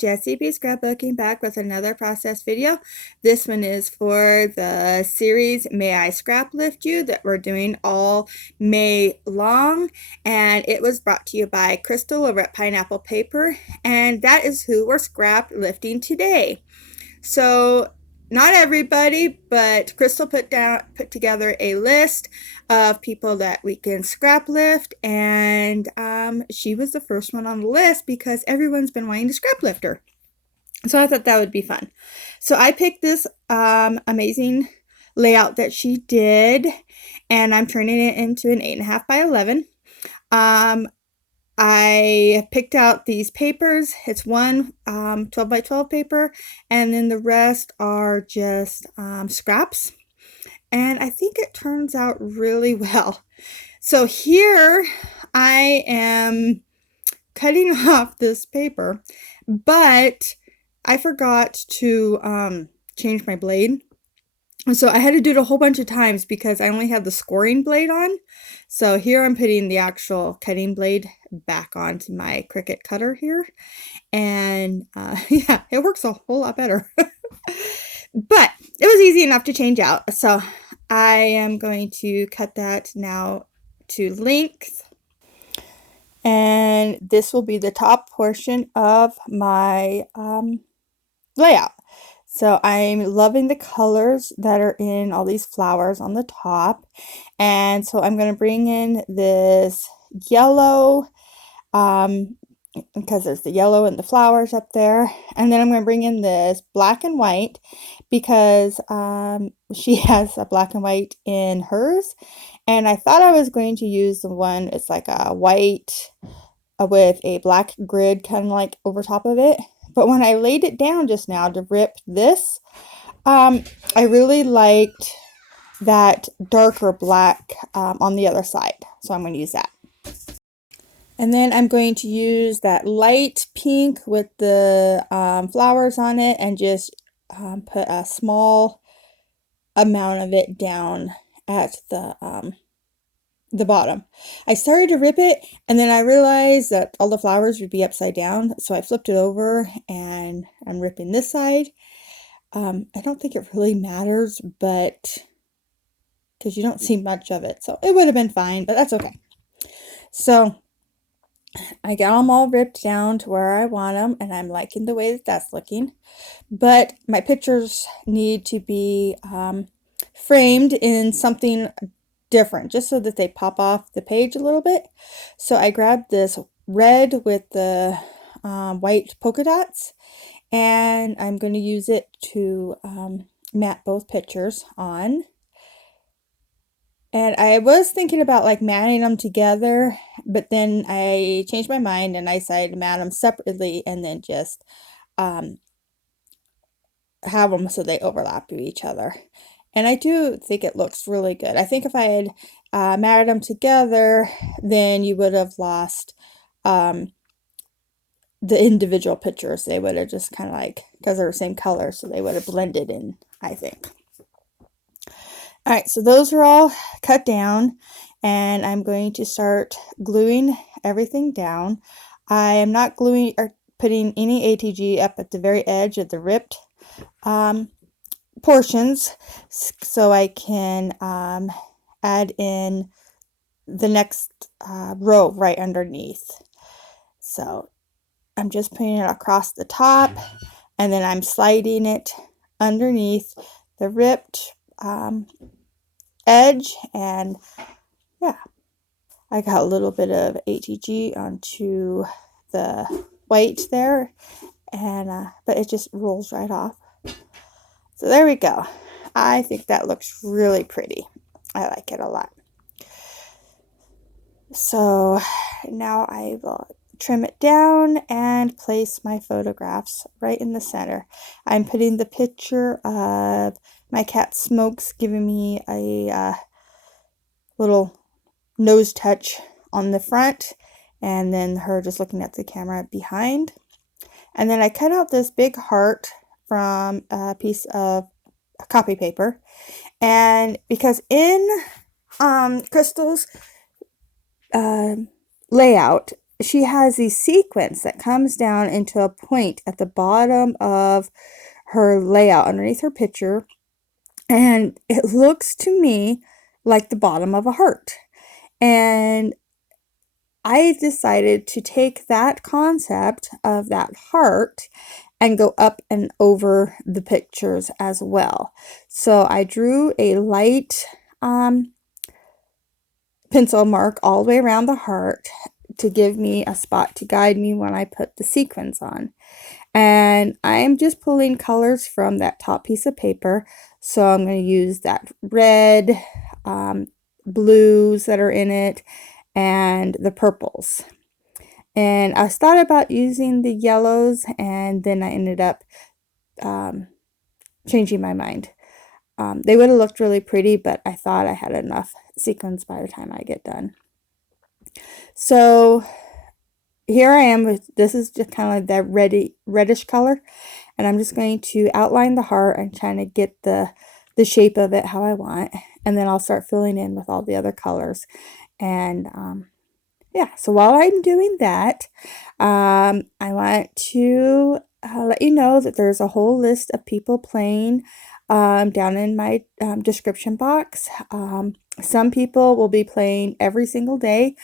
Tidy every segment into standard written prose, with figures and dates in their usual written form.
Jessie B Scrapbooking back with another process video. This one is for the series May I Scraplift You that we're doing all May long, and it was brought to you by Crystal over at Pineapple Paper, and that is who we're scrap lifting today. So not everybody, but Crystal put together a list of people that we can scrap lift, and she was the first one on the list because everyone's been wanting to scrap lift her. So I thought that would be fun. So I picked this amazing layout that she did, and I'm turning it into an 8.5 by 11. I picked out these papers. It's one 12 by 12 paper, and then the rest are just scraps. And I think it turns out really well. So here I am cutting off this paper, but I forgot to change my blade. So I had to do it a whole bunch of times because I only had the scoring blade on. So here I'm putting the actual cutting blade back onto my Cricut cutter here. And yeah, it works a whole lot better. But it was easy enough to change out. So I am going to cut that now to length. And this will be the top portion of my layout. So I'm loving the colors that are in all these flowers on the top. And so I'm going to bring in this yellow, because there's the yellow and the flowers up there. And then I'm going to bring in this black and white because she has a black and white in hers. And I thought I was going to use the one, it's like a white with a black grid kind of like over top of it. But when I laid it down just now to rip this, I really liked that darker black on the other side. So I'm going to use that. And then I'm going to use that light pink with the flowers on it and just put a small amount of it down at the bottom. I started to rip it, and then I realized that all the flowers would be upside down, so I flipped it over and I'm ripping this side. I don't think it really matters, but because you don't see much of it, so it would have been fine, but that's okay. So I got them all ripped down to where I want them, and I'm liking the way that that's looking. But my pictures need to be framed in something different, just so that they pop off the page a little bit. So I grabbed this red with the white polka dots, and I'm going to use it to mat both pictures on. And I was thinking about like matting them together, but then I changed my mind and I decided to mat them separately and then just have them so they overlap with each other. And I do think it looks really good. I think if I had matted them together, then you would have lost the individual pictures. They would have just kind of like, because they're the same color, so they would have blended in, I think. All right, so those are all cut down, and I'm going to start gluing everything down. I am not gluing or putting any ATG up at the very edge of the ripped portions, so I can add in the next row right underneath. So I'm just putting it across the top, and then I'm sliding it underneath the ripped edge, and yeah, I got a little bit of ATG onto the white there, and but it just rolls right off. So there we go. I think that looks really pretty. I like it a lot. So now I will trim it down and place my photographs right in the center. I'm putting the picture of my cat Smokes giving me a little nose touch on the front, and then her just looking at the camera behind. And then I cut out this big heart from a piece of copy paper, and because in Crystal's layout, she has these sequins that comes down into a point at the bottom of her layout underneath her picture, and it looks to me like the bottom of a heart. And I decided to take that concept of that heart and go up and over the pictures as well. So I drew a light pencil mark all the way around the heart to give me a spot to guide me when I put the sequins on. And I'm just pulling colors from that top piece of paper. So I'm going to use that red, blues that are in it, and the purples. And I thought about using the yellows, and then I ended up changing my mind. They would have looked really pretty, but I thought I had enough sequins by the time I get done. So here I am with, this is just kind of like that reddish color, and I'm just going to outline the heart and trying to get the shape of it how I want, and then I'll start filling in with all the other colors. And yeah, so while I'm doing that, I want to let you know that there's a whole list of people playing down in my description box. Some people will be playing every single day.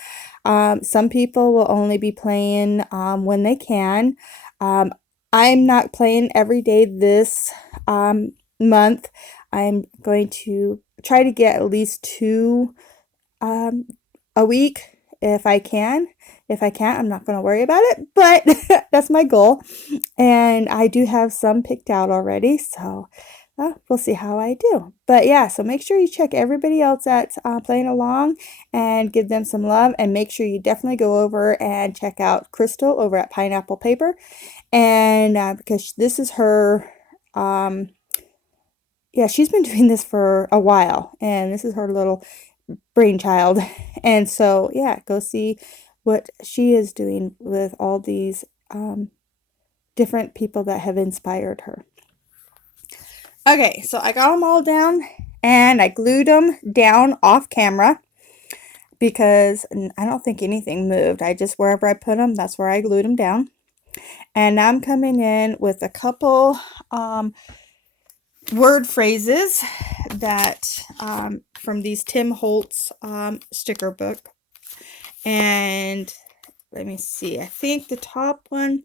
Some people will only be playing when they can. I'm not playing every day this month. I'm going to try to get at least 2 a week if I can. If I can't, I'm not going to worry about it, but that's my goal. And I do have some picked out already, so we'll see how I do. But yeah, so make sure you check everybody else that's playing along and give them some love. And make sure you definitely go over and check out Crystal over at Pineapple Paper. And because this is her, yeah, she's been doing this for a while. And this is her little brainchild. And so, yeah, go see what she is doing with all these different people that have inspired her. Okay, so I got them all down and I glued them down off camera because I don't think anything moved. I just, wherever I put them, that's where I glued them down. And now I'm coming in with a couple word phrases that from these Tim Holtz sticker book. And let me see, I think the top one,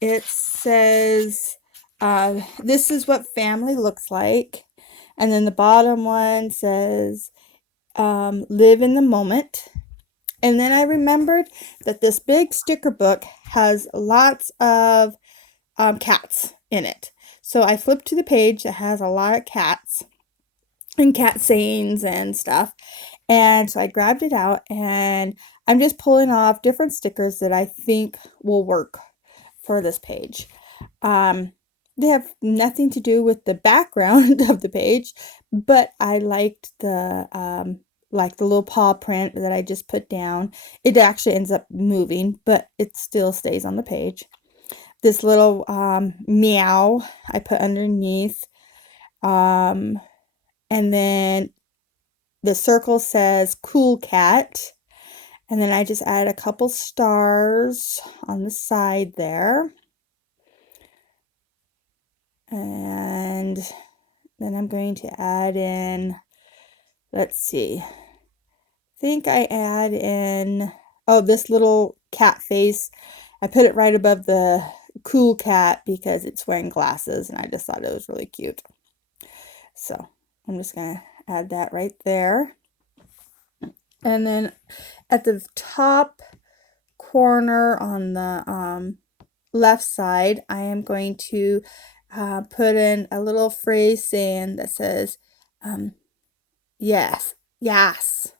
it says, this is what family looks like. And then the bottom one says, live in the moment. And then I remembered that this big sticker book has lots of cats in it. So I flipped to the page that has a lot of cats and cat sayings and stuff. And so I grabbed it out, and I'm just pulling off different stickers that I think will work for this page. They have nothing to do with the background of the page, but I liked the little paw print that I just put down. It actually ends up moving, but it still stays on the page. This little meow I put underneath. And then the circle says cool cat. And then I just added a couple stars on the side there. And then I'm going to add in, let's see, I think I add in, oh, this little cat face. I put it right above the cool cat because it's wearing glasses, and I just thought it was really cute. So I'm just going to add that right there. And then at the top corner on the left side, I am going to put in a little phrase saying that says, yes, yes.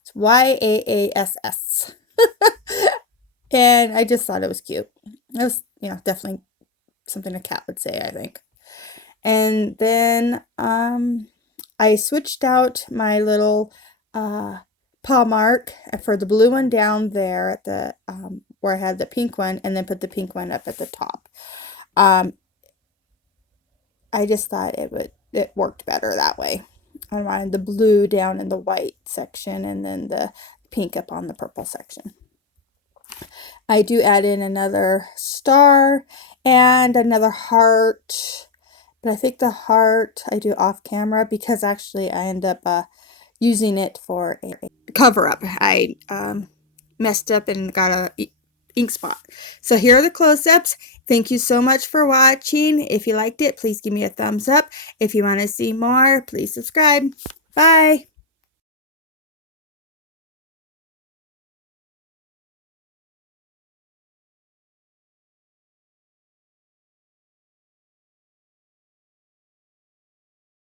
It's YAASS. And I just thought it was cute. It was, definitely something a cat would say, I think. And then I switched out my little paw mark for the blue one down there at the where I had the pink one, and then put the pink one up at the top. I just thought it worked better that way. I wanted the blue down in the white section and then the pink up on the purple section. I do add in another star and another heart, but I think the heart I do off camera because actually I end up using it for a cover up. I messed up and got a ink spot. So here are the close-ups. Thank you so much for watching. If you liked it, please give me a thumbs up. If you want to see more, please subscribe. Bye.